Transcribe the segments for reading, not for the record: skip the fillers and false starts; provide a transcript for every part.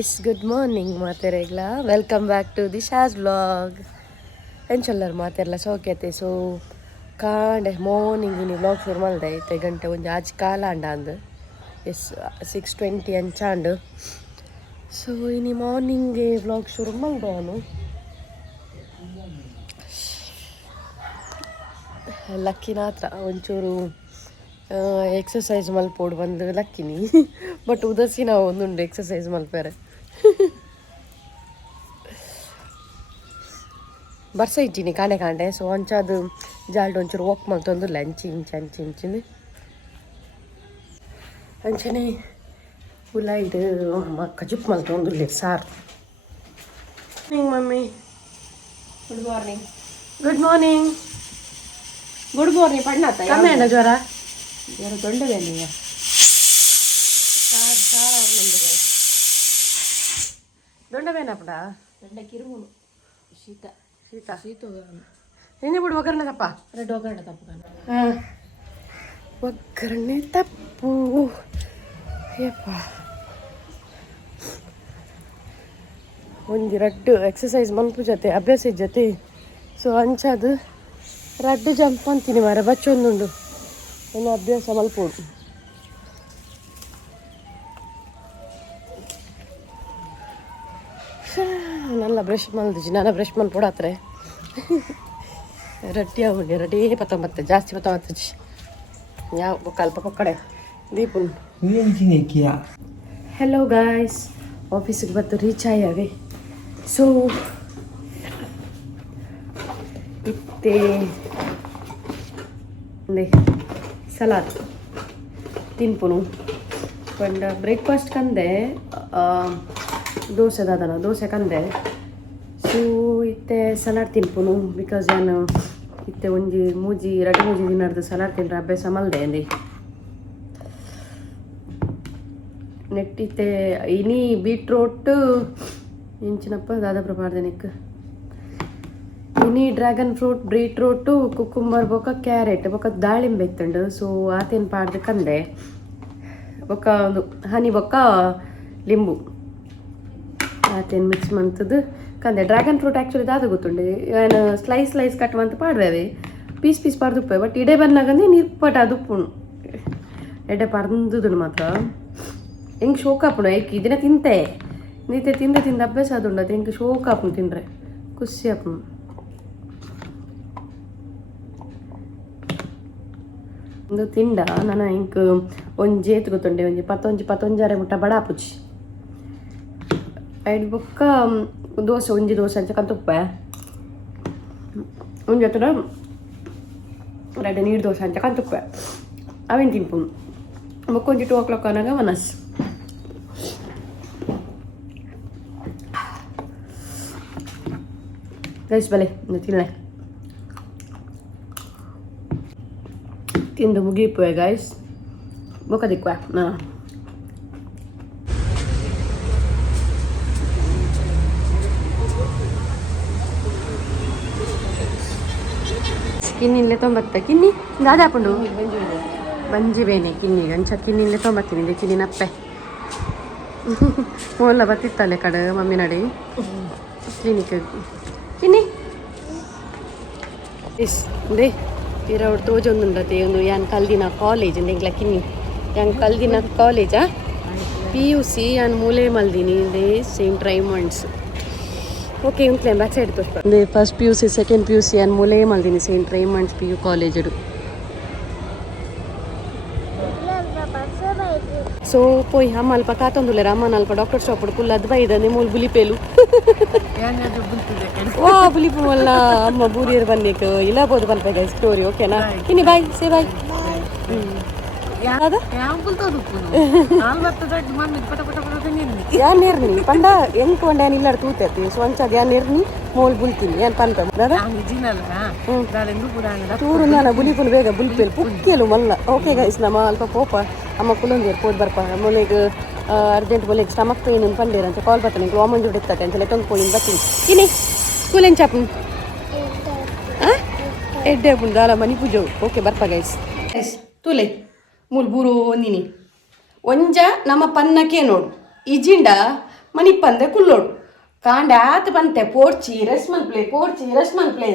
guys, good morning ಮಾತೆರೆಗ್ಲ welcome back to Disha's vlog ಎಂಚಲ್ಲರು ಮಾತೆರ್ಲ ಸೌಖ್ಯತೆ ಸೊ ಕಾಂಡೆ ಮಾರ್ನಿಂಗ್ ಇನಿ ವ್ಲಾಗ್ ಶುರು ಮಾಡಿದೆ 8 ಗಂಟೆ ಒಂದು ಆಚೆ ಕಾಲ ಅಂಡ ಎಸ್ 6:20 ಅಂಚಾಂಡು ಸೊ ಇನಿ ಮಾರ್ನಿಂಗ್ಗೆ ವ್ಲಾಗ್ ಶುರು ಮಾಡಿದೆ ನಾನು ಲಕ್ಕಿನ ಹತ್ರ ಒಂಚೂರು ಎಕ್ಸಸೈಸ್ ಮಲ್ಪೋಡು ಬಂದು ಲಕ್ಕಿನಿ ಬಟ್ ಉದರ್ಸಿ ನಾವು ಒಂದುಂಡು ಎಕ್ಸಸೈಸ್ ಮಲ್ಪೇರೆ ಬರ್ಸ ಇಟ್ಟಿನಿ ಕಾಂಡೆ ಸೊ ಅಂಚಾದು ಜಾಲ್ಡ್ ಒಂಚೂರು ವಾಕ್ ಮಲ್ತೊಂದುಲ್ಲ ಅಂಚಿಂಚಿಂದು ಅಂಚನೆ ಉಲಾಯ್ದು ಕಜುಪ್ ಮಲ್ತೊಂದುಲ್ಲೆ ಸಾರು mummy good morning good morning ಪಣ್ಣಾತ ಕಮ್ಮಿ ಅಣ್ಣ ಜ್ವರ ದೊಡ್ಡವೇನಿಯ ದೊಡ್ಡವೇನಪ್ಪಡ ದೊಡ್ಡ ಕಿರುಮುನು ಶೀತ ನಿನ್ನೆ ಬಿಡು ಒಗ್ಗರಣೆ ತಪ್ಪ ರೆಡ್ ಒಗ್ಗರಣೆ ತಪ್ಪು ಹಾಂ ಒಗ್ಗರಣೆ ತಪ್ಪು ಯಪ್ಪ ಒಂದು ರಡ್ಡು ಎಕ್ಸಸೈಸ್ ಮಲ್ಪು ಜೊತೆ ಅಭ್ಯಾಸ ಜೊತೆ ಸೊ ಅಂಚದು ರಡ್ಡು ಜಂಪ್ ಅಂತೀನಿ ಮಾರ ಬಚ್ಚೊಂದುಂಡು ಏನು ಅಭ್ಯಾಸ ಮಲ್ಪೋಡು ನಲ್ಲ ಬ್ರಷ್ ಮಲ್ದಿಜಿ ನಾನು ಬ್ರಷ್ ಮಲ್ಪೋಡಾತ್ರೆ ರಡ್ಡಿ ಆಗುಂಡೆ ರಡ್ಡಿ 19 ಜಾಸ್ತಿ 19 ಯಾವ ಕಲ್ಪ ಪಕ್ಕಡೆ ದೀಪುನ್ ಹೆಲೋ ಗಾಯ್ಸ್ ಆಫೀಸಿಗೆ ಬತ್ತು ರೀಚ್ ಆಯಾವೆ ಸೊ ಇತ್ತೆ ಸಲಾದ್ ತಿನ್ಪುನು ಪಂಡ ಬ್ರೇಕ್ಫಾಸ್ಟ್ ಕಂದೆ ದೋಸೆ ಕಂದೆ ಸೊ ಇತ್ತೆ ಸಲಾಡ್ ತಿನ್ಪುನು ಬಿಕಾಸ್ ಏನು ಇತ್ತೆ ಒಂಜಿ ಎರಡು ಮೂಜಿ ದಿನದ್ದು ಸಲಾಡ್ ತಿಂದ್ರೆ ಅಭ್ಯಾಸ ಮಲ್ದೆ ಅಂದಿ ನೆಟ್ಟಿತ್ತೆ ಇನಿ ಬೀಟ್ರೋಟ್ ಇಂಚಿನಪ್ಪ ದಾದ ಪ್ರಪಾರ್ದನಿಕ್ ಇನಿ ಡ್ರ್ಯಾಗನ್ ಫ್ರೂಟ್ ಬೀಟ್ರೋಟು ಕುಕ್ಕುಂಬರ್ ಬೊಕ್ಕ ಕ್ಯಾರೆಟ್ ಬೊಕ್ಕ ದಾಳಿಂಬೆ ಇತ್ತುಂಡು ಸೊ ಆತೇನು ಪಾಡ್ದು ಕಂದೆ ಬೊಕ್ಕ ಒಂದು ಹನಿ ಬೊಕ್ಕ ಲಿಂಬು ಆತೇನು ಮಿಕ್ಸ್ ಮಂತದ್ದು ಕಂದೆ ಡ್ರ್ಯಾಗನ್ ಫ್ರೂಟ್ ಆ್ಯಕ್ಚುಲಿ ದಾದ ಗೊತ್ತುಂಡು ಏನು ಸ್ಲೈಸ್ ಕಟ್ ಮಂತ್ ಪಾಡ್ದೆ ಪೀಸ್ ಪಾರ್ದುಪ್ಪೆ ಬಟ್ ಇಡೆ ಬಂದಾಗಂದು ನಿರ್ಪಟ ದುಪ್ಪುಣು ಎಡೆ ಪರ್ದುದು ಮಾತ್ರ ಹೆಂಗೆ ಶೋಕ್ ಹಾಪುಣು ಏಕೆ ಇದನ್ನ ತಿಂತೆ ನೀತೆ ತಿಂದ ಅಭ್ಯಾಸ ಆದುಂಡು ಅದು ಹೆಂಗೆ ಶೋಕ್ ಹಾಪುಣು ತಿಂದರೆ ಖುಷಿ ಹಾಪುಣು ಒಂದು ತಿಂಡ ನಾನು ಹಿಂಗೆ ಒಂಜಿ ಏತು ಗೊತ್ತುಂಡೆ ಒಂಜಿ 11 ಮುಟ್ಟ ಬಡ ಪುಚ್ಚಿ ಐದು ಬೊಕ್ಕ ಒಂಜಿ ದೋಸೆ ಅಂಚ ಕಂತುಪ್ಪೆ ಒಂಜಿ ಹತ್ರ ರೆಡ್ ನೀರು ದೋಸೆ ಅಂಚ ಕಂತುಪ್ಪೆ ಅವೇನು ತಿನ್ಪುನು ಬೊಕ್ಕ ಒಂಜಿ 2 o'clock ಅನ್ನಾಗ ಮನಸ್ ಗೈಸ್ ಬಲೆ ತಿನ್ನೆ ತಿಂದು ಮುಗಿಪುವೆ ಗೈಸ್ ಬೊಕ್ಕ ದಿಕ್ವಾ ಕಿನ್ನಿಲ್ಲೇ 90 ಕಿನ್ನಿ ದಾದ ಹಾಕೊಂಡು ಬಂಜಿಬೇನೆ ಕಿನ್ನಿ ಅಂಚ ಕಿನ್ನಿಲ್ಲೇ 90 ಕಿನ್ನಿನಪ್ಪೆ ಮೂಲ ಬತ್ತಿತ್ತಲೆ ಕಡೆ ಮಮ್ಮಿ ನಡಿ ಕ್ಲಿನಿಕ್ ಕಿನ್ನಿ ಇಸ್ ದೇ ಇರವ್ರು ತೋಜೊಂದುಂಡತೆ ಒಂದು ಯಾನ್ ಕಲ್ದಿನ ಕಾಲೇಜ್ ಎಂಗ್ಲ ಕಿನ್ನಿ ಯಾನ್ ಕಲ್ದಿನ ಕಾಲೇಜಾ PUC ಯಾನ್ ಮೂಲೆ ಮಲ್ದಿನಿ ದೇ ಸೇಂಟ್ ರೈಮಂಡ್ಸ್ ಓಕೆ ಇಂಕ್ಲೇಮ್ ಬ್ಯಾಕ್ ಸೈಡ್ ತೋರ್ಪ ದೇ ಫಸ್ಟ್ PUC ಸೆಕೆಂಡ್ PUC ಯಾನ್ ಮೂಲೆ ಮಲ್ದಿನಿ ಸೇಂಟ್ ರೈಮಂಡ್ಸ್ PU ಕಾಲೇಜಡು ಸೊ ಪೋಯ್ ಅಮ್ಮ ಅಲ್ಪ ಕಾತೊಂದುಲ್ಲೆರ ಅಮ್ಮನ ಅಲ್ಪ ಡಾಕ್ಟರ್ ಸ್ಟಾಪ್ ಕುಲ್ಲ ಅದು ಬೈದಂದೆ ಮೂಲ ಬುಲಿಪೇಲು ವಾ ಬುಲಿಪು ಮಲ್ಲ ಅಮ್ಮ ಬೂರಿಯರ್ ಬನ್ನಿಕ್ ಇಲ್ಲ ಬೋದು ಬಲ್ಪೆ ಸ್ಟೋರಿ ಓಕೆನಾ ಕಿನ್ನಿ ಬಾಯ್ ಸೇ ಬಾಯ್ ಯಾನ್ ನೇರ್ನಿ ಪಂಡ ಹೆಂಗ್ ಕೊಂಡ ಏನ್ ಇಲ್ಲಾರ ತೂತೈತಿ ಸೊ ಅಂಚದ ಯಾನ್ ನೇರ್ನಿ ಮೋಲ್ ಬುಲ್ತೀನಿ ಏನ್ ಪಂತ ತೂರು ನಾನು ಬುಲಿಪುಲ್ ಬೇಗ ಬುಲ್ಪೇಲು ಪುಕ್ಕಿಯಲು ಮಲ್ಲ ಓಕೆ ಗೈಸ್ ನಮ್ಮ ಅಲ್ಪ ಪೋಪ ಅಮ್ಮ ಕುಲೊಂದಿರ್ ಪೋದ್ ಬರ್ಪ ಮೊಲೆಗ್ ಅರ್ಜೆಂಟ್ ಮೊಲೆಗ್ ಸ್ಟಮಕ್ ಪೇನ್ ಪಂಡೇರ ಅಂತ ಕಾಲ್ ಬರ್ತಾನೆ ವಾಮನ್ ಜೋಡಿ ಇರ್ತದೆ ಅಂತ ಲೆಟೊಂದು ಪೋಯಿನ್ ಬರ್ತೀನಿ ಕಿನಿ ಸ್ಕೂಲ್ ಏನ್ ಚಾಪು ಎಡ್ಡೆ ಪುಂಡು ದಾಲ ಮನಿ ಪೂಜೆ ಓಕೆ ಬರ್ಪ ಗೈಸ್ ತೂಲೆ ಮೂಲ್ ಬೂರು ಒಂದಿನಿ ಒಂಜ ನಮ್ಮ ಪನ್ನಕ್ಕೆ ನೋಡು ಇಜಿಂಡ ಮನಿಪ್ಪಂದೆ ಕುಲ್ಲೋಡು ಕಾಂಡೆ ಆತ ಬಂತೆ ಪೋಡ್ಚಿ ರೆಸ್ಟ್ ಮನ್ಪ್ಲೆ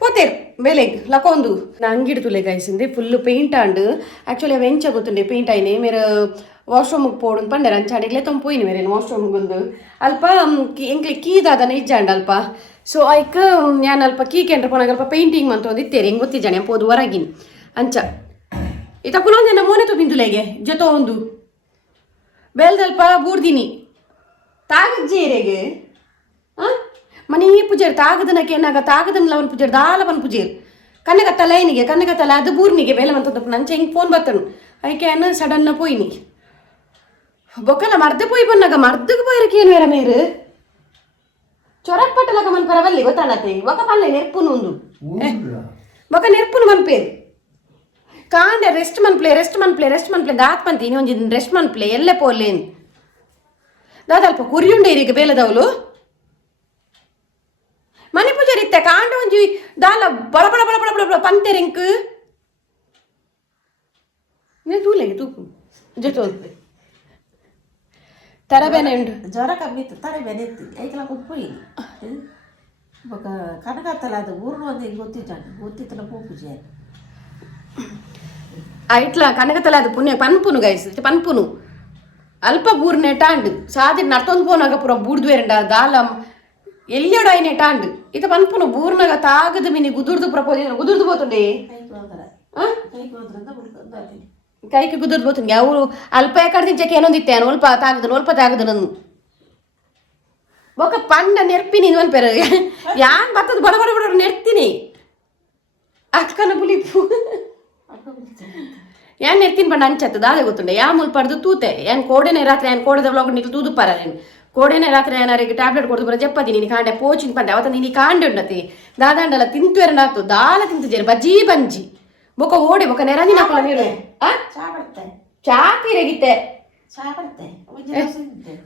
పోతేరు బేలేగ్ లకొందు నా అంగిడి తులే గైసింది ఫుల్ పెయింట్ అండ్ యాక్చువల్లీ అవి ఎంచ ಗೊತ್ತುಂಡೆ ಪೇಂಟ್ ಆಯ್ನೆ ಮೇರೆ ವಾಶ್ರೂಮ್ಗೆ ಪೋಡು ಪಂಡೆ ರಂಚಾಡಿಗ್ಲೆ ತೊಂಪೋಯ್ನಿ ಮೇರೆ ವಾಶ್ರೂಮ್ಗೆ ಒಂದು ಅಲ್ಪ ಎಂಕ್ಲೆ ಕೀದಾದನ ಇಜ್ಜಾಂಡ ಅಲ್ಪ ಸೊ ಐಕ್ ನಾನು ಅಲ್ಪ ಕೀ ಕೆಂಡ್ರ ಪೋನಾಗ ಅಲ್ಪ ಪೇಂಟಿಂಗ್ ಮಂತೊಂದು ಇತ್ತೇರಿ ಹೆಂಗೆ ಗೊತ್ತಿಜ್ಜಾನೆ ಪೋದು ಹೊರಗಿನ ಅಂಚ ಇತ ಕುಲೊಂದೇನ ಮೋನೆ ತುಬಿಂದುಲೆಗೆ ಜೊತೆ ಒಂದು ಬೇಲ್ದಲ್ಪ ಬೂಡ್ದಿನಿ ತಾಗಜ್ಜೇರೆಗೆ ಮನಿ ಪೂಜಾರಿ ತಾಗದನಕ್ಕೆ ಏನಾಗ ತಾಗದನ್ಲ ಅವನು ಪೂಜಾರಿ ದಾಲವನ್ ಪೂಜಾರಿ ಕನ್ನಗತ್ತ ಲೈನಿಗೆ ಕನ್ನಗತ್ತಲ್ಲ ಅದು ಬೂರ್ನಿಗೆ ಬೇಲೆ ಮಂತದಪ್ಪ ನಂಚೆ ಹಿಂಗೆ ಫೋನ್ ಬತ್ತನು ಐಕೆ ಅನ್ನ ಸಡನ್ನ ಪೋಯ್ನಿ ಬೊಕ್ಕಲ್ಲ ಮರ್ದೆ ಪೋಯ್ ಬನ್ನಾಗ ಮರ್ದಕ್ಕೆ ಪೋಯರಕ್ಕೆ ಏನು ಬೇರೆ ಮೇರು ಚೊರಕ್ ಪಟ್ಟಲಕ ಮನ್ ಪರವಲ್ಲಿ ಗೊತ್ತಾಳತ್ತೆ ಒಕ್ಕ ಪಲ್ಲೆ ನೆರ್ಪುನು ಒಂದು ಬೊಕ್ಕ ನೆರ್ಪುನು ಮನ್ಪೇರು ಕಾಂಡೆ ರೆಸ್ಟ್ ಮನ್ಪ್ಲೆ ದಾತ್ ಪಂತಿ ಇನ್ನು ಒಂಜಿ ರೆಸ್ಟ್ ಮನ್ಪ್ಲೆ ಎಲ್ಲೇ ಪೋಲೇನು ದಾದಲ್ಪ ಕುರಿಯುಂಡೆ ಇರಿಗೆ ಬೇಲದವಳು ಮನೆ ಪೂಜಾರಿ ಇತ್ತೆ ಕಾಂಡ ಒಂಜಿ ದಾಲ ಬಳ ಬಳ ಬಳ ಬಳ ಬಳ ಪಂತೆರೆಂಕ್ ತೂಲೆಗೆ ತೂಪು ಜೊತೆ ತರಬೇನೆ ಉಂಟು ಜ್ವರ ಕಮ್ಮಿ ಇತ್ತು ತರಬೇನೆ ಇತ್ತು ಐಕಲ ಕುತ್ಪೋಯಿ ఒక కనకత్తల అది ఊరు ఉంది ಗೊತ್ತಿದ್ದಾನೆ ಗೊತ್ತಿತ್ತಲ್ಲ ಪೂಜೆ ಐಟ್ಲ ಕನಕತ್ತಲ ಅದು ಪುಣ್ಯ ಪನ್ಪುನು ಗೈಸ್ ಪನ್ಪುನು ಅಲ್ಪ ಬೂರ್ನೆ ಟಾಂಡ್ ಸಾದಿ ನರ್ತೊಂದು ಪೋನಾಗ ಪುರ ಬೂಡ್ದ್ವೇರಂಡ ದಾಲ ಎಲ್ಲಿಯೋಡಾಯ್ನೆ ಟಾಂಡ್ ಇತ ಪನ್ಪುನು ಬೂರ್ನಾಗ ತಾಗದ ಮಿನಿ ಗುದುರ್ದು ಪ್ರಪೋಸ್ ಗುದುರ್ದು పోతుండే ಕೈಗೆ ಗುದುರ್ದು పోతుండే ಅವರು ಅಲ್ಪ ಎಕಡೆ ದಿಂಚಕ್ಕೆ ಏನೊಂದಿತ್ತೆ ಒಲ್ಪ ತಾಗದ ನನ್ನು ఒక పండ నెర్పిని అని పేరు యాన్ బత్తది బడ బడ బడ నెర్తిని అక్కన పులిపు ಯಾನ್ ನೆರ್ತಿನ ಪಂಡ ಅಂಚತ್ತ ದಾದೆ ಗೊತ್ತುಂಡೆ ಯಾ ಮುಲ್ ಪಡ್ದು ತೂತೆ ಯಾನ್ ಕೋಡೆನೆ ರಾತ್ರಿ ಯಾನ್ ಕೋಡೆದ ವ್ಲಾಗ್ ನಿಕ್ಲು ತೂದು ಪರ ಕೋಡೆನೆ ರಾತ್ರಿ ಯಾನಾರಿಗೆ ಟ್ಯಾಬ್ಲೆಟ್ ಕೊಡ್ದು ಬರ ಜಪ್ಪದಿ ನೀನು ಕಾಂಡೆ ಪೋಚಿನ ಪಂಡೆ ಅವತ್ತ ನೀನು ಕಾಂಡೆ ಉಂಡತಿ ದಾದಾಂಡಲ ತಿಂತು ಎರಡಾತು ದಾಲ ತಿಂತು ಜೇರಿ ಬಜ್ಜಿ ಬಂಜಿ ಬೊಕ ಓಡೆ ಬೊಕ ನೆರಂದಿನ ಹಾಕೋಳ ನೀರು ಚಾ ತೀರೆಗಿತ್ತೆ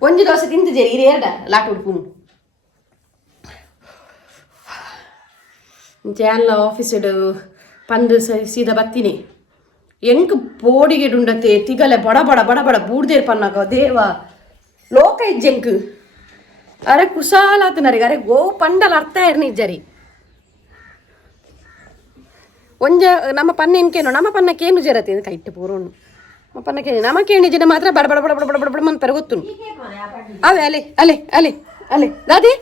ಒಂಜಿ ದೋಸೆ ತಿಂತು ಜೇರಿ ಇರಿ ಎರಡ ಲಾಟ್ ಉಡ್ಪುನು ಎಲ್ಲ ಆಫೀಸ್ ಪಂದು ಸೀದಾ ಬತ್ತೀನಿ ಎಂಕ್ ಪೋಡಿಗೆಡುಂಡತೆ ತಿಗಲೆ ಬಡ ಬಡ ಬಡ ಬಡ ಬೂಡ್ದೇರ್ ಪನ್ನಾಗ ದೇವ ಲೋಕ ಇಜ್ಜೆಂಕ್ ಅರೆ ಕುಸಾಲಾತನರಿಗೆ ಅರೆ ಗೋ ಪಂಡಲ ಅರ್ಥ ಇರ್ನಿ ಇಜ್ಜರಿ ಒಂಜ ನಮ್ಮ ಪನ್ನ ಎನ್ಕೇನು ನಮ್ಮ ಪನ್ನಕ್ಕೇನು ಜರತಿ ಕೈಟ್ಟು ಪೂರೋಣು ನಮ್ಮ ಪನ್ನಕ್ಕೆ ನಮಕೇಣಿ ಜನ ಮಾತ್ರ ಬಡ ಬಡ ಬಡ ಬಡ ಬಡ ಬಡ ಬಡ ಮನ್ ಪೆರಗೊತ್ತು ಅವೇ ಅಲೆ ಅಲೆ ಅಲೆ ಅಲೆ ದಾದಿ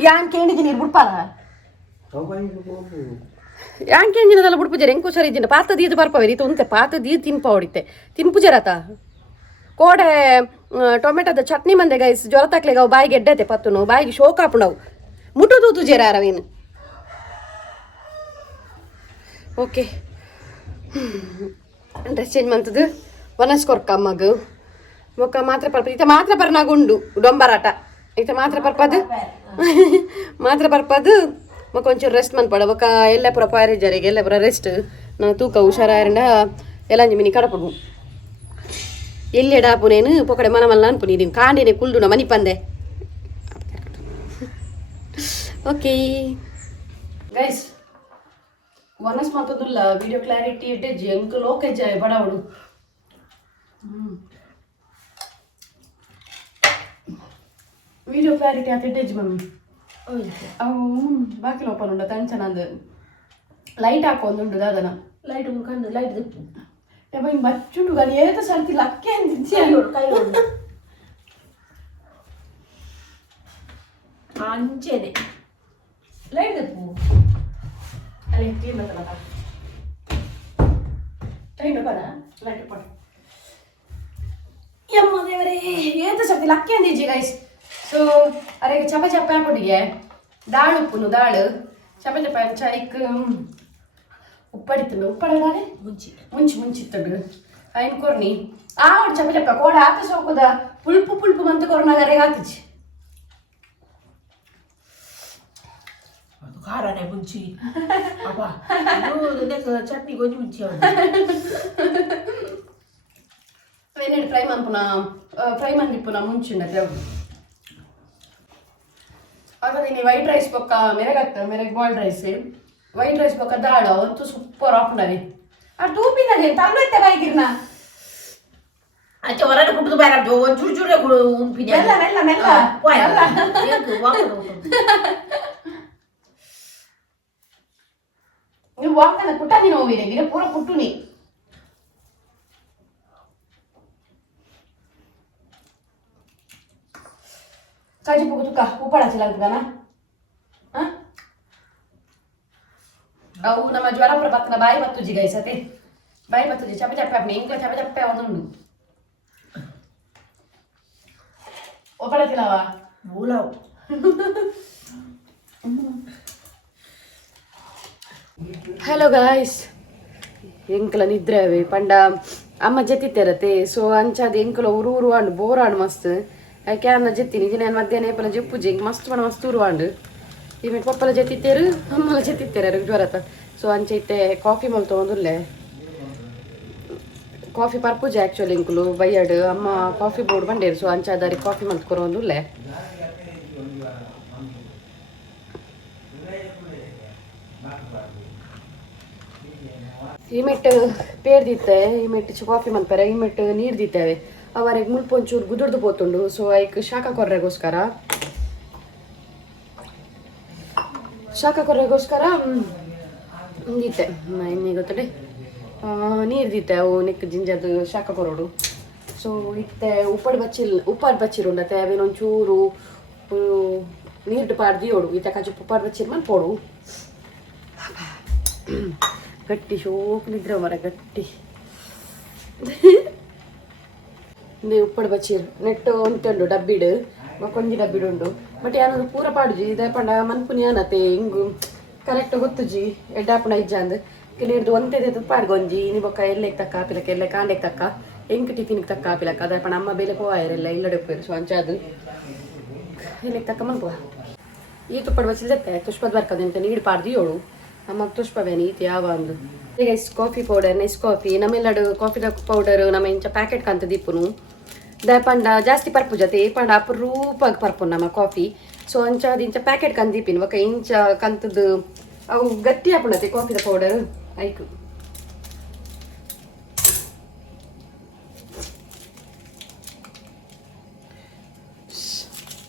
ಯಾನ್ ಕೇಳಿದ್ದೀನಿ ಬಿಡ್ಪಾರ ಯಾಂಕೇಂಜಿನದಲ್ಲ ಬುಡ್ಪುಜಾರ ಹೆಂಗೆ ಹುಷಾರಿದ್ದೀನಿ ಪಾತ ದೀದು ಬರ್ಪವೆ ರೀತಿ ಉಂತೆ ಪಾತ ದೀದು ತಿನ್ಪ ಹೊಡಿತೆ ತಿನ್ಪುಜಾರತ ಕೋಡೆ ಟೊಮೆಟೊದ ಚಟ್ನಿ ಮಂದೆ ಗೈಸ್ ಜ್ವರ ತಕ್ಲೆಗೆ ಅವು ಬಾಯಿಗೆ ಎಡ್ಡತೆ ಪತ್ತುನು ಬಾಯಿಗೆ ಶೋಕ್ ಹಾಪುಣವು ಮುಟ್ಟು ತೂತು ಜೇರ ಅರವೇನು ಓಕೆ ಡ್ರೆಸ್ ಚೇಂಜ್ ಮಂತದ್ದು ಒನಸ್ಕೊರ್ಕ ಅಮ್ಮಗು ಮೊಕ್ಕ ಮಾತ್ರ ಪರ್ಪ ಈತ ಮಾತ್ರ ಬರ್ನಾಗುಂಡು ಡೊಂಬರಾಟ ಈತ ಮಾತ್ರ ಪರ್ಪದು ಮಾತ್ರ ಪರ್ಪದು ಮೊಕ್ಕ ಒಂಚೂರು ರೆಸ್ಟ್ ಮನ್ಪಡ ಒಕ್ಕ ಎಲ್ಲ ಪುರ ಪಾರಿಜರಿಗೆ ಎಲ್ಲ ಪುರ ರೆಸ್ಟ್ ನಾನು ತೂಕ ಹುಷಾರಾಯರಂಡ ಎಲ್ಲ ಮಿನಿ ಕಡಪಡು ಎಲ್ಲಿ ಡಾಪುನೇನು ಪೊಕಡೆ ಮನ ಮಲ್ಲ ಅನ್ಪು ನೀನು ಕಾಂಡಿನೇ ಕುಲ್ಡು ನಾ ಮನಿ ಪಂದೆ ಓಕೆ ಗೈಸ್ ಒನಸ್ ಮಾತದುಲ್ಲ ವಿಡಿಯೋ ಕ್ಲಾರಿಟಿ ಇಡ್ಡೆಜ್ಜಿ ಎಂಕ್ ಲೋಕೆಜ್ಜ ಬಡವಡು ವಿಡಿಯೋ ಕ್ಲಾರಿಟಿ ಅಂತ ಇಡ್ಡೆಜ್ಜಿ ಮಮ್ಮಿ ಅವು ಬಾಕಿ ಲೋಪನ್ ಉಂಡ ತಂಚನಂದು ಲೈಟ್ ಹಾಕೊಂದುಂಡು ದಾದನ ಲೈಟ್ ಮುಖಂಡು ಲೈಟ್ ದಿಪ್ಪು ಯಪ್ಪ ಹಿಂಗೆ ಬಚ್ಚುಂಡು ಗಾಡಿ ಏತ ಸರ್ತಿಲ್ಲ ಅಕ್ಕೆ ಅಂದಿದ್ದೆ ಕೈ ಹೊಡು ಅಂಚೆನೆ ಲೈಟ್ ದಿಪ್ಪು ಅಲ್ಲೇ ಕ್ಲೀನ್ ಬರ್ತಲ್ಲ ಲೈಟ್ ಬರ ಲೈಟ್ ಪಡ ಯಮ್ಮ ದೇವರೇ ಏತ ಸರ್ತಿಲ್ಲ ಅಕ್ಕೆ ಅಂದಿಜ್ಜಿ ಗೈಸ್ ಸೊ ಅರೆ ಚಪ ಚಪ್ಪ ಹಾಕೊಟ್ಟಿಗೆ ದಾಳು ಉಪ್ಪುನು ದಾಳು ಚಪ ಚಪ್ಪ ಚೈಕ್ ಉಪ್ಪಡಿತ್ತು ಉಪ್ಪಡಗಾನೆ ಮುಂಚಿತ್ತಡು ఆయన కొర్ని ఆవిడ చెప్ప కూడా ఆత సోకుదా పులుపు మంత కొరన గరే ఆతిచి ಅದು ಖಾರನೇ ಮುಂಚಿ ಅಪ್ಪ ಇದು ಚಟ್ನಿ ಗೊಂಜಿ ಮುಂಚಿ ವೇನೆಡ್ ಫ್ರೈ ಮನ್ದಿಪ್ಪುನ ಮುಂಚಿಂಡತೆ ಅದನ್ನ ವೈಟ್ ರೈಸ್ ಪಕ್ಕ ಮೆರಗ್ ಬಾಯ್ಲ್ಡ್ ರೈಸ್ ವೈಟ್ ರೈಸ್ ಪಕ್ಕ ದಾಳ ಅಂತೂ ಸೂಪರ್ ಆಪುಂಡವೆ ಆ ಟೂಪಿನಾಗೆ ತಲ್ಲೈತೆ ಬಾಯಿಗಿರ್ನ ಆಚೆ ಹೊರಗೆ ಕುಡಿದು ಬೇಡ ಒಂಚೂರು ಚೂರೇ ಉಂಪಿನ ನೀವು ವಾಕನ ಪುಟ್ಟಾದಿ ನೋವಿದೆ ಗಿಡ ಪೂರ ಪುಟ್ಟುನಿ ಕಾಜಿ ಪುಗು ತುಕ್ಕ ಉಪ್ಪಾಡ ಚಿಲ್ಲನ ಅವು ನಮ್ಮ ಜ್ವರ ಪ್ರಪತ್ನ ಬಾಯಿ ಬತ್ತುಜಿ ಗೈಸತೆ ಬಾಯಿ ಬತ್ತುಜಿ ಚಪ ಚಪ್ಪೆ ಅಪ್ಪ ಇಂಕ ಚಪ ಚಪ್ಪೆ ಒಂದುಂಡು ಒಪ್ಪಳ ತಿನ್ನವ ಮೂಲವು ಹಲೋ ಗಾಯ್ಸ್ ಎಂಕಲ ನಿದ್ರೆ ಅವೆ ಪಂಡ ಅಮ್ಮ ಜತ್ತಿತ್ತೇರತೆ ಸೊ ಅಂಚಾದ ಎಂಕಲ ಉರು ಆಂಡು ಬೋರಾಂಡು ಮಸ್ತ್ ಅದಕ್ಕೆ ಅನ್ನ ಜತ್ತೀನಿ ಇದು ನಾನು ಮಧ್ಯಾಹ್ನ ಏಪಲ ಜಪ್ಪುಜಿ ಮಸ್ತ್ ಬಣ್ಣ ಮಸ್ತ್ ಉರುವಾಂಡು ಇವೆ ಪಪ್ಪಲ ಜತ್ತಿತ್ತೇರು ಅಮ್ಮಲ ಜತ್ತಿತ್ತೇರ ಜ್ವರತ ಸೊ ಅಂಚೆ ಇತ್ತೆ ಕಾಫಿ ಮಲ್ ತೊಗೊಂದುಲ್ಲೆ ಕಾಫಿ ಪರ್ಪುಜಿ ಆ್ಯಕ್ಚುಲಿ ಇಂಕುಲು ಬೈಯಡು ಅಮ್ಮ ಕಾಫಿ ಬೋರ್ಡ್ ಬಂಡೇರು ಸೊ ಅಂಚಾದಾರಿ ಕಾಫಿ ಮಲ್ತ್ ಕೊರೊಂದುಲ್ಲೆ ಈ ಮೆಟ್ಟು ಪೇರ್ದಿತ್ತೆ ಈ ಮೆಟ್ಟು ಕಾಫಿ ಮಲ್ಪರೆ ಈ ಮೆಟ್ಟು ನೀರು ದಿತ್ತೇವೆ ಅವರಿಗೆ ಮುಲ್ಪೊಂಚೂರು ಗುದುರ್ದು ಪೋತುಂಡು ಸೊ ಐಕ್ ಶಾಖ ಕೊರ್ರೆಗೋಸ್ಕರ ದಿತ್ತೆ ಇನ್ನೇ ಗೊತ್ತಡೆ ನೀರು ದಿತ್ತೆ ಅವು ನೆಕ್ ಜಿಂಜದು ಶಾಖ ಕೊರೋಡು ಸೊ ಇತ್ತೆ ಉಪ್ಪಾಡು ಬಚ್ಚಿರುಂಡತ್ತೆ ಅವೇನೊಂಚೂರು ನೀರು ಪಾಡ್ದು ಓಡು ಇತ್ತ ಕಾಚು ಉಪ್ಪಾಡು ಬಚ್ಚಿರ್ ಮನ್ ಪೋಡು ಗಟ್ಟಿ ಶೋಕ್ ನಿದ್ರೆ ಮರ ಗಟ್ಟಿ ಉಪ್ಪಡು ಬಚ್ಚೀರ್ ನೆಟ್ಟು ಉಂಟುಂಡು ಡಬ್ಬಿಡು ಕೊಂಜಿ ಡಬ್ಬಿಡು ಉಂಡು ಬಟ್ ಯಾನದು ಪೂರ ಪಾಡುಜಿ ಇದೇ ಪಂಡ ಮನ್ಪುನಿ ಏನತ್ತೆ ಹಿಂಗು ಕರೆಕ್ಟ್ ಗೊತ್ತುಜಿ ಎಡ್ಡಾಪುಣ ಇಜ್ಜ ಅಂದ್ ಕೆಲವ್ರದ್ದು ಒಂದೇ ಪಾಡ್ಗೊಂಜಿ ಇನಿ ಬೊಕ್ಕ ಎಲ್ಲೆಗೆ ತಕ್ಕ ಆಪಿಲಕ್ಕ ಎಲ್ಲ ಕಾಂಡೆಗೆ ತಕ್ಕ ಎಂಕ್ ಟಿಫಿನ್ಗೆ ತಕ್ಕ ಆಪಿಲಕ್ಕ ಅದೇ ಪಂಡ ಅಮ್ಮ ಬೇಲೆ ಪೋವಾಯರೆಲ್ಲ ಇಲ್ಲಡೆ ಉಪ್ಪೇರು ಸೊ ಅಂಚಾದು ಎಲ್ಲೆಗೆ ತಕ್ಕ ಮನ್ಪುವ ಈ ತುಪ್ಪಡು ಬಚ್ಚಿಲ್ದತ್ತೆ ತುಷ್ಪದ ಬರ್ಕದ ಅಂತ ನೀರು ಪಾಡ್ದು ಏಳು ಅಮ್ಮ ತುಷ್ಪವೇನು ಈತಿ ಯಾವ ಒಂದು ಈಗ ಕಾಫಿ ಪೌಡರ್ ನೈಸ್ ಕಾಫಿ ನಮ್ಮೆಲ್ಲಡು ಕಾಫಿ ಪೌಡರ್ ನಮ್ಮ ಇಂಚ ಪ್ಯಾಕೆಟ್ ಕಂತ ದೀಪುನು ದ ಪಂಡ ಜಾಸ್ತಿ ಪರ್ಪು ಜೊತೆ ಪಂಡ ಅಪರೂಪಾಗಿ ಪರ್ಪು ನಮ್ಮ ಕಾಫಿ ಸೊ ಅಂಚ ಇಂಚ ಪ್ಯಾಕೆಟ್ ಕಂತ ದೀಪಿನ ಒಕ್ಕ ಇಂಚ ಕಂತದ್ದು ಅವು ಗಟ್ಟಿ ಹಾಪುಣತೆ ಕಾಫಿದ ಪೌಡರ್ ಐಕು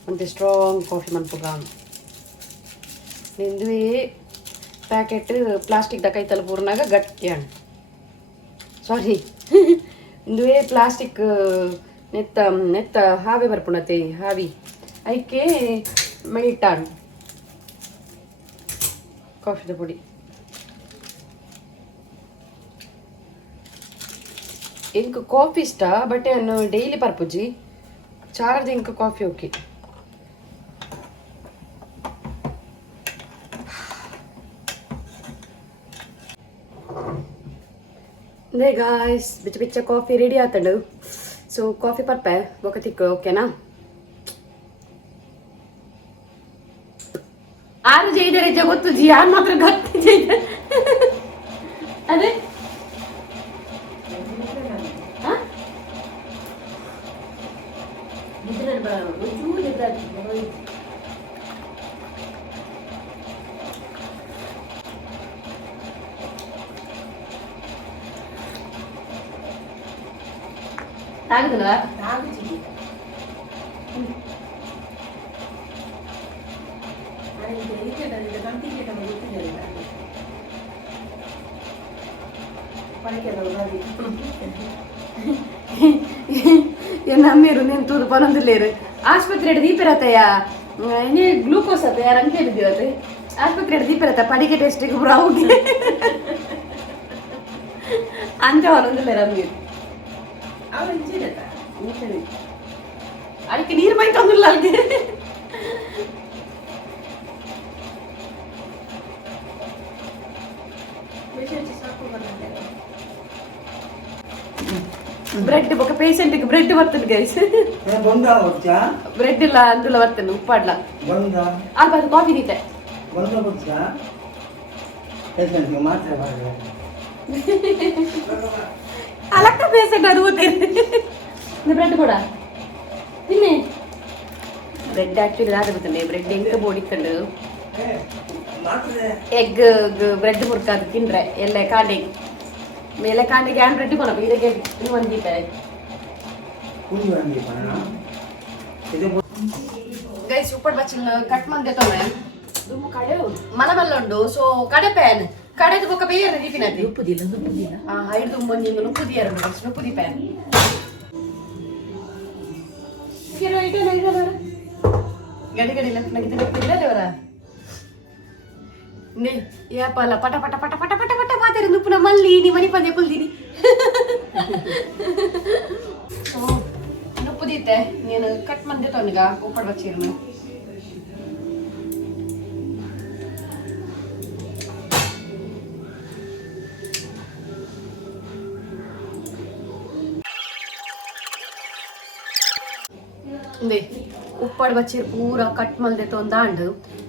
ಅಂತೆ ಸ್ಟ್ರಾಂಗ್ ಕಾಫಿ ಮನ್ಪುಗ ನಿಂದುವೇ ಪ್ಯಾಕೆಟ್ ಪ್ಲಾಸ್ಟಿಕ್ದ ಕೈ ತಲುಪೂರ್ನಾಗ ಗಟ್ಟಿ ಹಣ್ಣು ಸಾರಿ ಇಂದುವೇ ಪ್ಲಾಸ್ಟಿಕ್ ನೆತ್ತ ಹಾವೆ ಬರ್ಪುಣತೆ ಹಾವಿ ಐಕೆ ಮೆಲ್ಟಾಣ್ ಕಾಫಿದ ಪುಡಿ ಇಂಕ ಕಾಫಿ ಇಷ್ಟ ಬಟ್ ಏನು ಡೈಲಿ ಪರ್ಪುಜಿ ಚಾರ್ಜ್ ಇಂಕ ಕಾಫಿ ಓಕೆ ನೇ ಗಾಯ್ಸ್ ಬಿಚ್ಚ ಕಾಫಿ ರೆಡಿ ಆತಂಡು ಸೊ ಕಾಫಿ ಪರ್ಪೆ ಬೊಕ ತಿಕ್ಕು ಓಕೆನಾ ಆರು ಜೈದರೆ ಗೊತ್ತು ಜಿ ಯಾರು ಮಾತ್ರ ಗಟ್ಟಿ ಜೈದ ಅದೇ ತಾಗುದಿಲ್ಲ ನಮ್ಮೇರು ನೀನು ತೂದು ಪನೊಂದಿಲ್ಲೇರು ಆಸ್ಪತ್ರೆ ದೀಪ ಇರತ್ತಯ್ಯ ನೀ ಗ್ಲೂಕೋಸ್ ಅತ್ತ ಯಾರು ಅಂತ ಹೇಳಿದ್ದೀವತ್ತೆ ಆಸ್ಪತ್ರೆ ದೀಪ ಇರತ್ತ ಪಡಿಕೆ ಟೆಸ್ಟಿಗೆ ಬ್ರೌಗಿ ಅಂತ ಹೊರೊಂದಿಲ್ಲ ನಮ್ಗೆ ಅದಕ್ಕೆ ನೀರು ಬೈ ತಂದಿಲ್ಲ ಅಲ್ಲಿಗೆ ಬ್ರೆಡ್ ಬೊಕ್ಕ ಪೇಷಂಟ್ಗೆ ಬ್ರೆಡ್ ಬರ್ತದೆ ಗೈಸ್ ಬ್ರೆಡ್ ಇಲ್ಲ ಅಂದುಲ್ಲ ಬರ್ತದೆ ಉಪ್ಪಾಡ್ಲ ಅಲ್ಪ ಅದು ಕಾಫಿ ನೀತೆ ಅಲಕ್ಕ ಪೇಷಂಟ್ ಅದು ಬ್ರೆಡ್ ಕೂಡ ತಿನ್ನಿ ಬ್ರೆಡ್ ಆಕ್ಚುಲಿ ಆಗುತ್ತೆ ಬ್ರೆಡ್ ಎಂಕ ಬೋಡಿಕೊಂಡು ಎಗ್ ಬ್ರೆಡ್ ಮುರ್ಕಾದು ತಿಂದ್ರೆ ಎಲ್ಲ ಕಾಂಡೆ ಮೇಲೆ ಕಾಂಡೆಗೆ ಹ್ಯಾಂಡ್ ಬ್ರೆಡ್ ಕೊನಪ್ಪ ಇದಕ್ಕೆ ಒಂದು ದೀಪ ಗೈಸ್ ಉಪ್ಪಡ್ ಬಚ್ಚಿನ ಕಟ್ ಮಂದೆ ಮನ ಮಲ್ಲ ಉಂಡು ಸೊ ಕಡೆ ಪ್ಯಾನ್ ಕಡೆದು ಬೊಕ್ಕ ಬೇರೆ ದೀಪಿನತಿ ಉಪ್ಪುದಿಲ್ಲ ಐದು ಮಂದಿ ನುಪ್ಪುದಿ ಎರಡು ನುಪ್ಪುದಿ ಪ್ಯಾನ್ ಗಡಿ ಗಡಿ ನಗಿದ್ದಿಲ್ಲ ದೇವರ ಯಾಪಲ್ಲ ಪಟ ಪಟ ಪಟ ಪಟ ಪಟ ಪಟ ಮಾತಾಡಿ ನುಪ್ಪುನ ಮಲ್ಲಿ ನೀ ಮನಿ ಪಂದೆ ಕುಲ್ದೀನಿ ನುಪ್ಪುದೀತೆ ನೀನು ಕಟ್ ಮಂದೆ ತೊನ್ಗ ಉಪ್ಪಡ್ ಬಚ್ಚಿರ್ನ ಉಪ್ಪಡ್ ಬಚ್ಚಿರ್ ಪೂರ ಕಟ್ ಮಲ್ದೆ ತೊಂದಾಂಡ್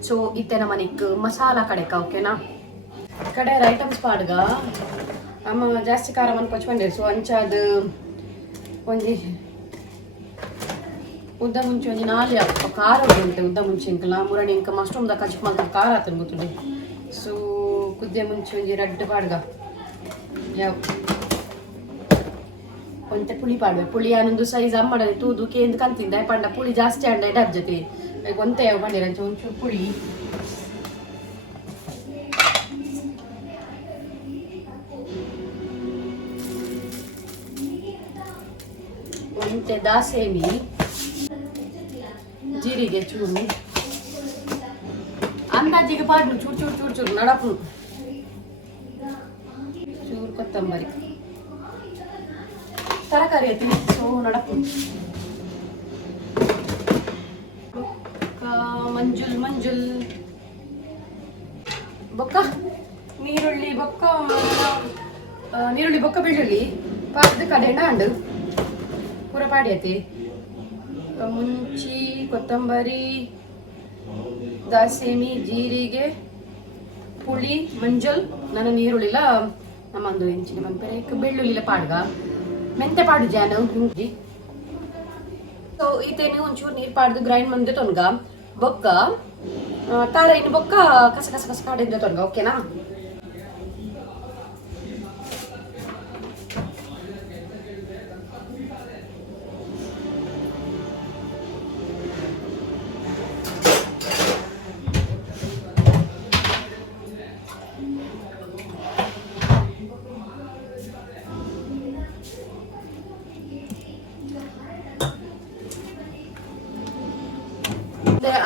ಸೊ ಇತ್ತೆನ ಮನಿಕ್ ಮಸಾಲಾ ಕಡೆಕ ಓಕೆನಾ ಕಡೆ ಐಟಮ್ಸ್ ಪಾಡ್ಗ ಅಮ್ಮ ಜಾಸ್ತಿ ಖಾರ ಮನ್ ಪಚ್ಕೊಂಡೆ ಸೊ ಅಂಚಾದ ಒಂಜಿ ಉದ್ದ ಮುಂಚೆ ಒಂಜಿ ನಾಲಿ ಖಾರ ಉಂಟು ಉದ್ದ ಮುಂಚೆ ಇಂಕಲ ಮುರಣಿ ಇಂಕ ಮಸ್ಟ್ರೂಮ್ದ ಕಚ್ ಮಲ್ತ ಖಾರ ಆತನ್ ಗೊತ್ತುಂಡೆ ಸೊ ಕುದ್ದೆ ಮುಂಚೆ ಒಂಜಿ ರಡ್ಡ್ ಪಾಡ್ಗ ಯಾವ ಒಂತೆ ಪುಳಿ ಪಾಡ್ವೆ ಪುಳಿ ಅನ್ನೊಂದು ಸೈಜ್ ಅಮ್ಮಡನೆ ತೂದು ಕೇಂದ್ ಕಂತಿಂದ ಪಂಡ ಪುಳಿ ಜಾಸ್ತಿ ಅಂಡ ಇಡದ್ ಜೊತೆ ಒಂತೆ ಯಾವ ಮಾಡಿರಂಚ ಒಂಚೂರು ಪುಳಿ ಒಂತೆ ದಾಸೇಮಿ ಜೀರಿಗೆ ಚೂರು ಅಂದಾಜಿಗೆ ಪಾಡ್ನು ಚೂರು ಚೂರು ಚೂರು ಚೂರು ನಡಪು ಚೂರು ಕೊತ್ತಂಬರಿ ತರಕಾರಿ ಐತಿ ಸೊ ನಡಪು ಮಂಜುಲ್ ಬೊಕ್ಕ ನೀರುಳ್ಳಿ ಬೊಕ್ಕ ಬೆಳ್ಳುಳ್ಳಿ ಪಾಡ್ದು ಕಡೆಂಡ ಅಂಡು ಪೂರ ಪಾಡಿ ಐತಿ ಮುಂಚಿ ಕೊತ್ತಂಬರಿ ದಾಸೇಮಿ ಜೀರಿಗೆ ಪುಳಿ ಮಂಜಲ್ ನನ್ನ ನೀರುಳ್ಳಿಲ ನಮ್ಮಂದು ಹೆಂಚಿನ ಬಂಪರೆ ಬೆಳ್ಳುಳ್ಳಿಲ ಪಾಡ್ಗ ಮೆಂತೆ ಪಾಡು ಜಾನು ಹಿಂಗಿ ಸೊ ಈತೇನು ಒಂಚೂರು ನೀರು ಪಾಡ್ದು ಗ್ರೈಂಡ್ ಮಂದೆ ತೊನ್ಗ ಬೊಕ್ಕ ತಾರ ಇನ್ನು ಬೊಕ್ಕ ಕಸ ಕಸ ಕಸ ಕಾಡಿಂದ ತೊನ್ಗ ಓಕೆನಾ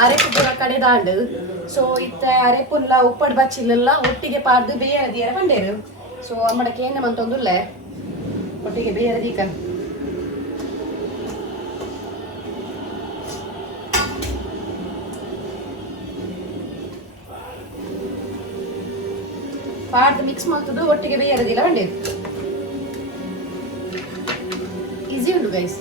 ಅರೆಪು ಪೂರ ಕಡೆದಾಂಡು ಸೊ ಇತ್ತ ಅರೆಪುಲ್ಲ ಉಪ್ಪಡ್ ಬಚ್ಚಿಲ್ಲ ಒಟ್ಟಿಗೆ ಪಾರ್ದು ಬೇಯರದಿಯರ ಪಂಡೇರು ಸೊ ಅಮ್ಮಡಕ್ಕೆ ಏನೇ ಮಂತೊಂದುಲ್ಲೆ ಒಟ್ಟಿಗೆ ಬೇಯರದೀಕ ಪಾರ್ದು ಮಿಕ್ಸ್ ಮಾಡ್ತದ್ದು ಒಟ್ಟಿಗೆ ಬೇಯರದಿಲ್ಲ ಪಂಡೇರು ಈಸಿ ಉಂಟು ಗೈಸ್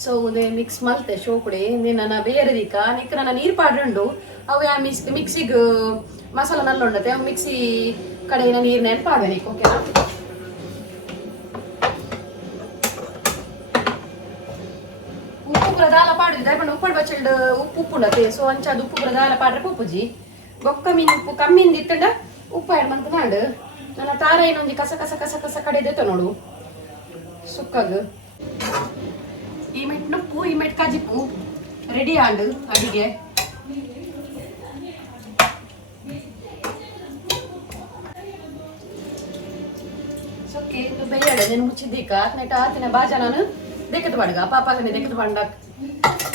ಸೊ ಉದೇ ಮಿಕ್ಸ್ ಮಲ್ತೆ ಶೋಕುಡೆ ನನ್ನ ಬೇರೆದಿಕ ನಿಕ್ಕ ನನ್ನ ನೀರು ಪಾಡ್ರಂಡು ಅವು ಯಾ ಮಿಕ್ಸಿಗೆ ಮಸಾಲ ನಲ್ಲುಂಡತೆ ಅವು ಮಿಕ್ಸಿ ಕಡೆಯಿನ ನೀರು ನೆನಪಾಡ್ವೆ ನೀಕು ಓಕೆನಾ ಉಪ್ಪು ಪೂರ ದಾಲ ಪಾಡುದು ದಯಪಂಡು ಉಪ್ಪಡ್ ಬಚ್ಚಲ್ಡು ಉಪ್ಪು ಉಂಡತೆ ಸೊ ಅಂಚಾದ ಉಪ್ಪು ಪೂರ ದಾಲ ಪಾಡ್ರೆ ಪೂಪುಜಿ ಬೊಕ್ಕ ಮೀನು ಉಪ್ಪು ಕಮ್ಮಿಂದ ಇತ್ತಂಡ ಉಪ್ಪು ಆ್ಯಡ್ ಮಂತ್ ನಾಡು ನನ್ನ ತಾರ ಏನೊಂದು ಕಸ ಕಸ ಕಸ ಕಸ ಕಡೆದೈತೆ ನೋಡು ಸುಕ್ಕಾಗ ಈ ಮೆಟ್ ನುಪ್ಪು ಈ ಮೆಟ್ ಕಜಿಪ್ಪು ರೆಡಿ ಆಂಡು ಅಡಿಗೆ ಸೊಕ್ಕೆ ಬೆಯ್ಯಾಡ నేను ಮುಚ್ಚಿದ್ದೀಕ ನೆಟ ಆತಿನ ಬಾಜ ನಾನು ದೆಕ್ಕದ ಬಾಡ್ಗ ಪಾಪಾಗನೆ ದೆಕ್ಕದ ಬಾಂಡ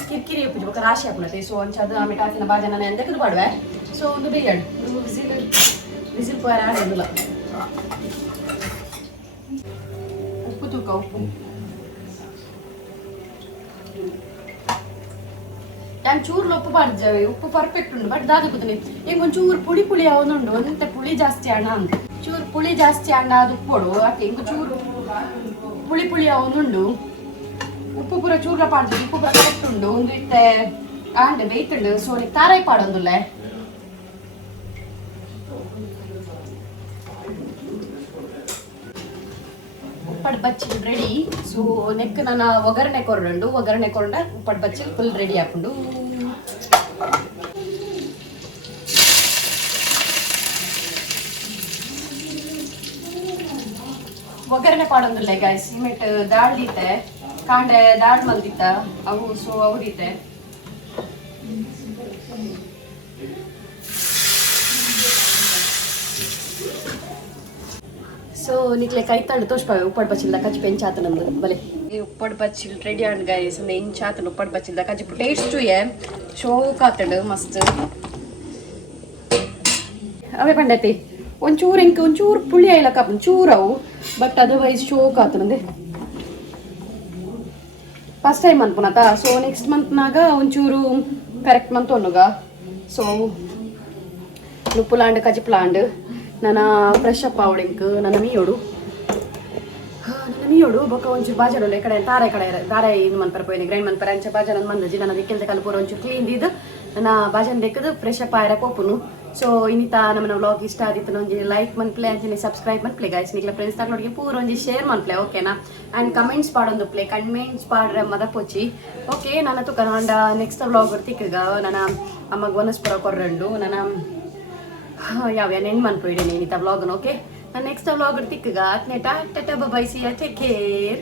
ಕಿರ್ಕಿರಿ ಉಪ್ಪು ಬೊಕ ರಾಶಿ ಹಾಕುನತೆ ಸೊ ಅಂಚದ ಆಮೆಟ ಆತಿನ ಬಾಜ ನಾನು ದೆಕ್ಕದ ಬಾಡ್ವೆ ಸೊ ಒಂದು ಬೆಯ್ಯಾಡು ವಿಸಿಲ್ ಪೋರ ಆಡೋದಿಲ್ಲ ಉಪ್ಪು ತೂಕ ಉಪ್ಪು ನಾನು ಚೂರು ಉಪ್ಪು ಪಾಡ್ಜಾವೆ ಉಪ್ಪು ಪರ್ಫೆಕ್ಟ್ ಉಂಟು ಬಟ್ ದಾದ ಕೂತನೆ ಈಗ ಒಂಚೂರು ಪುಳಿ ಪುಳಿ ಅವನುಂಡು ಒಂದಂತೆ ಪುಳಿ ಜಾಸ್ತಿ ಅಣ್ಣ ಅಂತ ಚೂರು ಪುಳಿ ಜಾಸ್ತಿ ಅಣ್ಣ ಅದು ಉಪ್ಪೋಡು ಯಾಕೆ ಇಂಕ ಚೂರು ಪುಳಿ ಪುಳಿ ಅವನುಂಡು ಉಪ್ಪು ಪೂರ ಚೂರ ಪಾಡ್ದು ಉಪ್ಪು ಪೂರ ಕರೆಕ್ಟ್ ಉಂಡು ಒಂದು ಇತ್ತೆ ಆಂಡೆ ಬೇಯ್ತುಂಡು ಸೊ ನೀ ತಾರಾಯಿ ಪಾಡೊಂದುಲ್ಲೆ ಉಪ್ಪಡ್ ಬಚ್ಚಿ ರೆಡಿ ಸೊ ನೆಕ್ ನಾನು ಒಗ್ಗರಣೆ ಕೊರಡು ಒಗ್ಗರಣೆ ಕೊರಡ ಉಪ್ಪಡ್ ಬಚ್ಚಿ ಫುಲ್ ರೆಡಿ ಹಾಕೊಂಡು ಒಗ್ಗರಣೆ ಪಾಡೊಂದಿಲ್ಲ ಗೈಸ್ ಇಮೇಟ್ ದಾಳ್ ದೀತೆ ಕಾಂಡೆ ದಾಳ್ ಮಲ್ದಿತ್ತ ಅವು ಸೊ ಅವು ದೀತೆ ಸೊ ನಿಕ್ಲೆ ಕೈ ತಳ್ಳು ತೋಷ್ಪಾವೆ ಉಪ್ಪಡ್ ಬಚ್ಚಿಲ್ದ ಕಜ್ಜಿ ಪೆಂಚ್ ಆತ ನಮ್ದು ಬಲೆ ಈ ಉಪ್ಪಡ್ ಬಚ್ಚಿಲ್ ರೆಡಿ ಆಂಡ್ ಗೈಸ್ ಅಂದ್ರೆ ಇಂಚ್ ಆತನ ಉಪ್ಪಡ್ ಬಚ್ಚಿಲ್ದ ಕಜ್ಜಿ ಟೇಸ್ಟು ಶೋಕ್ ಆತಡು ಮಸ್ತ್ ಅವೇ ಪಂಡೈತಿ ಒಂಚೂರು ಇಂಕ ಒಂಚೂರು ಪುಳಿ ಆಯ್ಲಕ್ಕ ಒಂಚೂರು ಅವು ಬಟ್ ಅದರ್ವೈಸ್ ಶೋಕ್ ಆತನಂದೆ ಫಸ್ಟ್ ಟೈಮ್ ಅನ್ಪುನತ ಸೊ ನೆಕ್ಸ್ಟ್ ಮಂತ್ನಾಗ ಒಂಚೂರು ಕರೆಕ್ಟ್ ಮಂತ್ ಒನ್ನುಗ ಸೊ ನುಪ್ಪುಲಾಂಡ್ ಕಜ್ಜಿ ಪ್ಲಾಂಡ್ ನನ್ನ ಫ್ರೆಶ್ ಅಪ್ ಅವಳಿಂಕ್ ನನ್ನ ಮೀಯೋಡು ಬೊಕ್ಕ ಒಂಚೂರು ಬಾಜಾರಲ್ಲ ಈ ಕಡೆ ತಾರೆ ಇದು ಮನ್ಪರ ಪೋಯಿನಿ ಗ್ರೈಂಡ್ ಮನ್ಪರ ಅಂಚೆ ಬಾಜಾರ ಮಂದಜಿ ನನ್ನ ದಿಕ್ಕೆಲ್ದ ಕಲ್ಪೂರ ಒಂಚೂರು ಕ್ಲೀನ್ ದಿದ್ದು ನನ್ನ ಬಾಜನ್ ದೆಕ್ಕದು ಫ್ರೆಶ್ ಅಪ್ ಆಯ್ರ ಕೋಪುನು ಸೊ ಇನ್ನಿತ ನಮ್ಮನ ವ್ಲಾಗ್ ಇಷ್ಟ ಆದಿತ್ತು ಒಂಜಿ ಲೈಕ್ ಮನ್ಪ್ಲೆ ಅಂಚನೆ ಸಬ್ಸ್ಕ್ರೈಬ್ ಮನ್ಪ್ಲೆ ಗೈಸ್ ನಿಕ್ಲ ಫ್ರೆಂಡ್ಸ್ ತಗೊಂಡಿಗೆ ಪೂರ ಒಂಜಿ ಶೇರ್ ಮನ್ಪ್ಲೆ ಓಕೆನಾ ಆ್ಯಂಡ್ ಕಮೆಂಟ್ಸ್ ಪಾಡೊಂದು ಪ್ಲೇ ಕಮೆಂಟ್ಸ್ ಪಾಡ್ರೆ ಮದ ಪೋಚಿ ಓಕೆ ನನ್ನ ತುಕ ನಂಡ ನೆಕ್ಸ್ಟ್ ವ್ಲಾಗ್ ತಿಕ್ಕಗ ನನ್ನ ಅಮ್ಮಗ ವನಸ್ಪುರ ಕೊರ್ರಂಡು ನನ್ನ ಯಾವ ನೆನ್ ಮನ್ಪೋಯಿಡೆ ನೀನಿತ ವ್ಲಾಗ್ನ ಓಕೆ ನಾನು ನೆಕ್ಸ್ಟ್ ವ್ಲಾಗ್ ತಿಕ್ಕಗ tata bye see take care